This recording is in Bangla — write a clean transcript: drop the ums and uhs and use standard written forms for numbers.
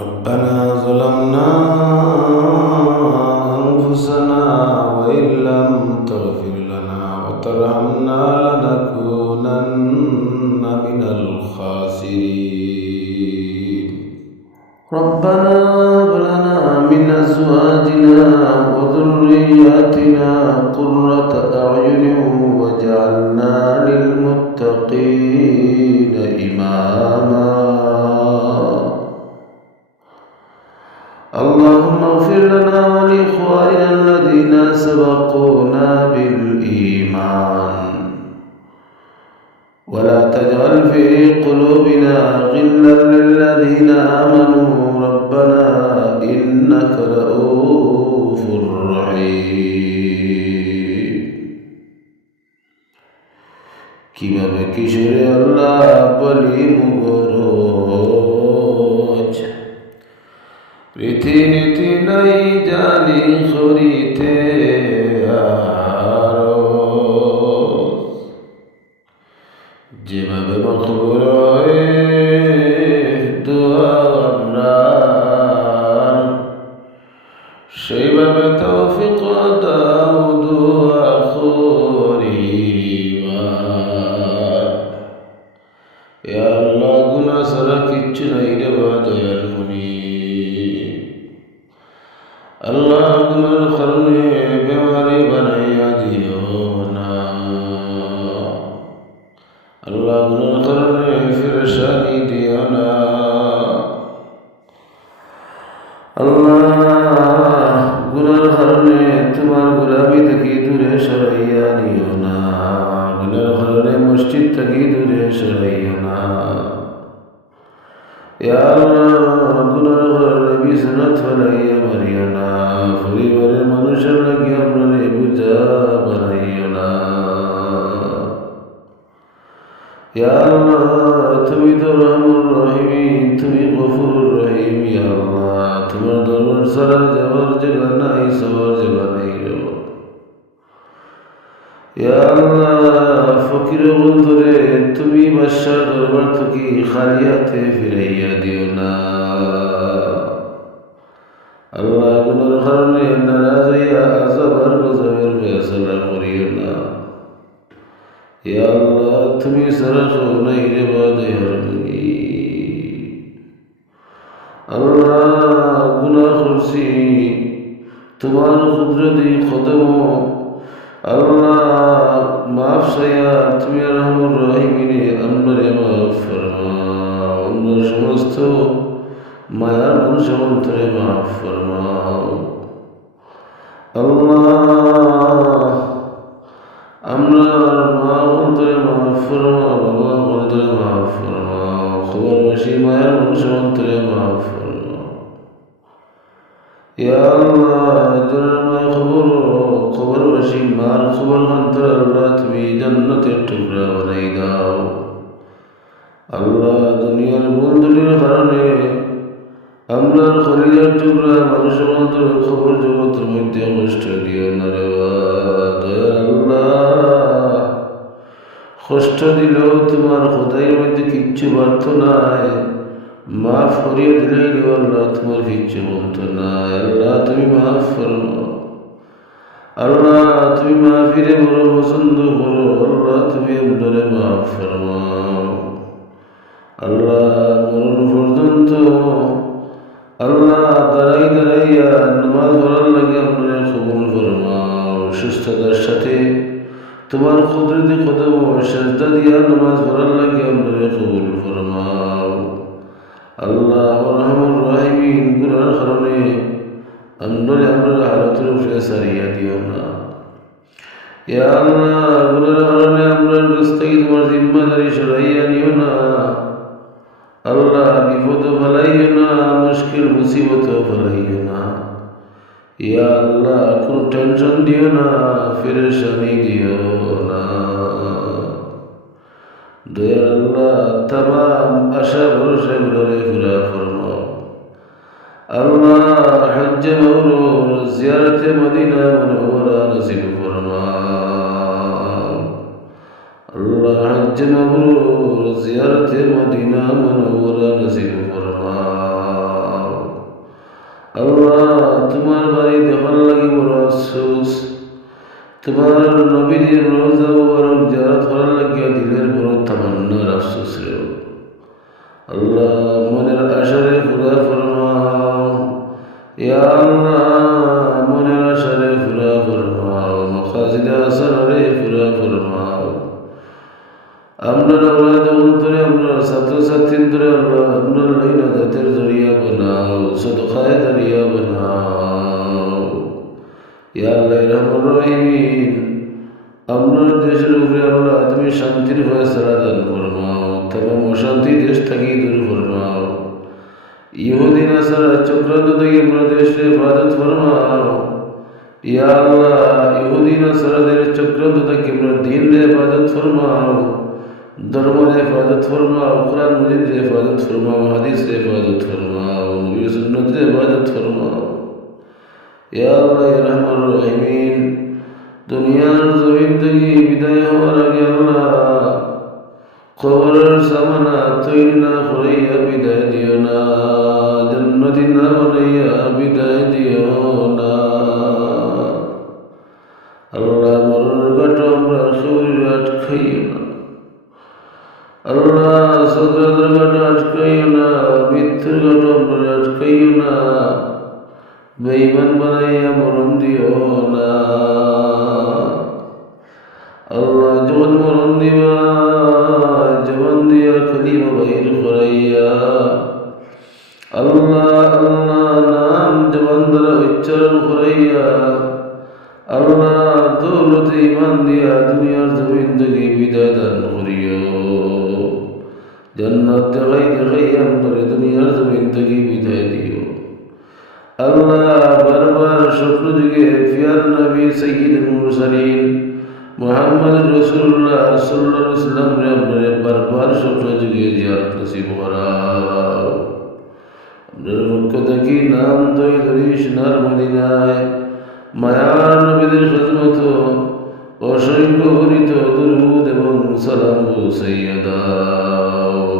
ربنا ظلمنا أنفسنا وإن لم تغفر لنا وترحمنا لنكونن من الخاسرين. ربنا هب لنا من أزواجنا وذرياتنا قرة أعين واجعلنا للمتقين إماما. اللهم اغفر لنا ولإخواننا الذين سبقونا بالإيمان ولا تجعل في قلوبنا غلا للذين آمنوا ربنا إنك رؤوف رحيم. কিভাবে কিশোরে আল্লাহ বলি মুগরজ রীতিনীতি নাই জানি করিতে যেভাবে মকবুল হয় দোয়া আমরা সেইভাবে তৌফিক দাও দোয়া করিবার। ইয়া আল্লাহ গুনাহ ছাড়া কিচ্ছু নাই রে দয়ার মুনি। আল্লাহ গুনার কারণে বেমারি বানাইয়া দিও না। আল্লাহ গুনার কারণে ফিরসানি দিও না। আল্লাহ গুনার কারণে তোমার গোলামি থেকে দূরে সরাইয়া নিও না। গুনার কারণে মসজিদ থেকে দূরে সরাইও না। ইয়া আল্লাহ গুনার কারণে বিছানাত ফেলাইয়া মারিও না। পরিবারের মানুষের লাগি আমরা বুঝা বানাইও না। ইয়া আল্লাহ তুমি তো রহমান রহিম, তুমি গফুর রহিম। ইয়া আল্লাহ তোমার দরবার ছাড়া যাওয়ার জায়গা নাই, সবার জায়গা নাই রে। ইয়া আল্লাহ ফকির বন্ধুরে তুমি বাদশার দরবার থেকে খালি হাতে ফিরাইয়া দিও না। আল্লাহ গুনার কারণে নারাজ হইয়া আযাব আর গজবের ফয়সালা করিও না। ইয়া আল্লাহ তুমি ছাড়া কেউ নাই রে দয়ার মুনি। আল্লাহ গুনাহ করছি তোমার কুদরতি কদম আল্লাহ মাফ চাইয়া তুমি রহমান রহিমিনে আমরারে মাফ ফরমাও। আমরা সমস্ত মায়ার মানুষ অন্তরে মাফ ফরমাও। আল্লাহ আমরা মা অন্তরে মাফ ফরমাও, বাবা অন্তরে মাফ ফরমাও, খবরবাসী মায়ার মানুষ অন্তরে মাফ ফরমাও। ইয়া আল্লাহ যারা মায় খবরবাসী মার খবর অন্তর আল্লাহ তুমি জান্নাতের টুকরা বানাই দাও। আল্লাহ দুনিয়ার বন্ধুদের কারণে আমরা খলিলের টুকরা মানুষের অন্তরে খবর জগতের মধ্যে কষ্ট দিও না রে দয়ার আল্লাহ। কষ্ট দিলেও তোমার খোদাইয়ের মধ্যে কিচ্ছু বার্থ নাই, মাফ করিয়ে দিলেই আল্লাহ তোমার কিচ্ছু বলতো নাই। আল্লাহ তুমি মাফ ফরমাও। আল্লাহ তুমি মাফিরে বড় পছন্দ করো। আল্লাহ তুমি আমরারে মাফ ফরমাও। আল্লাহ মরণ পর্যন্ত আল্লাহ দাঁড়াই দাঁড়াইয়া নামাজ পড়ার লাগে আপনারা কবুল ফরমাও। সুস্থতার সাথে তোমার কুদরতি কদম সেজদা দিয়া নামাজ পড়ার লাগে আপনারা কবুল ফরমাও। আল্লাহ রহমান রহিমিন গুনার কারণে আমরা হালতের উপরে সারিয়া দিও না। ইয়া আল্লাহ গুনার কারণে আমরা কাছ থেকে তোমার জিম্মাদারি সরাইয়া নিও না। আল্লাহ বিপদ ফেলাইও না, মুশকিল মুসিবত ফেলাইও না। ইয়া আল্লাহ কোন টেনশন দিও না, পেরেশানি দিও না। দয়ার আল্লাহ तमाम আশা ভরসা গুলোরে পুরা ফরমাও। আল্লাহ হজ্জ মাবরুর জিয়ারতে মদিনা মুনওয়ারা নসিব ফরমাও। আল্লাহ হজ্জ মাবরুর জিয়ারতে মদিনা মুনওয়ারা নসিব ফরমাও। আল্লাহ তোমার বাড়ি দেখার লাগি বড় আফসোস, তোমার নবীর রোজা মুবারক জিয়ারত করার লাগিয়া দিলের বড় তামান্নার আফসোস রে। আল্লাহ মনের আশারে পুরা ফরমাও, ইয়া আল্লাহ মনের আশারে পুরা ফরমাও, মাকাসিদে হাসানারে পুরা ফরমাও। আমরা আওলাদ অন্তরে আমরা ছাত্রছাত্রী ধরে আল্লাহ আপনার লাইনা জাতের জরিয়া বানাও, সদকায়ে জরিয়া বানাও। ইয়া আল্লাহ রহমান রহিম, আপনার দেশের উপরে আল্লাহ তুমি শান্তির ফয়সালা দান ফরমাও, তমাম অশান্তি দেশ থেকে দূর ফরমাও। ইহুদি নাসারা চক্রান্ত থেকে আমরা দেশে হেফাজত ফরমাও। ইয়া আল্লাহ ইহুদি নাসারাদের চক্রান্ত থেকে আমরা দিনের হেফাজত ফরমাও, ধর্মের হেফাজত ফরমাও, কুরআন মজিদের হেফাজত ফরমাও, হাদিসের হেফাজত ফরমাও, নবীর সুন্নতের হেফাজত ফরমাও। ইয়া আল্লাহ ইয়া রহমান রহিম, দুনিয়ার জমিন থেকে বিদায় হওয়ার আগে আল্লাহ কবরের সামানা তৈরি না করাইয়া বিদায় দিও না, জান্নাতি না বানাইয়া বিদায় দিও না। আল্লাহ মরণের ঘাটে আমরা শরীরে আটকাইও না, আল্লাহ সদরের ঘাটে আটকাইও না, মৃত্যুর ঘাটে আমরা আটকাইও না, বেঈমান বানাইয়া মরণ দিও না। আল্লাহ যখন মরণ দিবা জবান দিয়া কলিমা বাহির করাইয়া আল্লাহ আল্লাহ নাম জবান দ্বারা উচ্চারণ করাইয়া আল্লাহ দৌলতে ইমান দিয়া দুনিয়ার জমিন থেকে বিদায় দান করিও। জান্নাত দেখাই দেখাই আমাদের দুনিয়ার জমিন থেকে বিদায় দিও। আল্লাহ বারবার স্বপ্ন যুগে ফিয়ার নবী সাইয়্যিদুল মুরসালিন মুহাম্মদ রাসূলুল্লাহ সাল্লাল্লাহু আলাইহি ওয়াসাল্লাম রে আমরা বারবার স্বপ্ন যুগে জিয়ারত নসিব করাও। আপনার পক্ষ থেকে নাম দই ধরি সোনার মদিনায় মায়ার নবীদের খিদমত অসংখ্য গণিত দুরূদ এবং সালাম পৌঁছাইয়া দাও।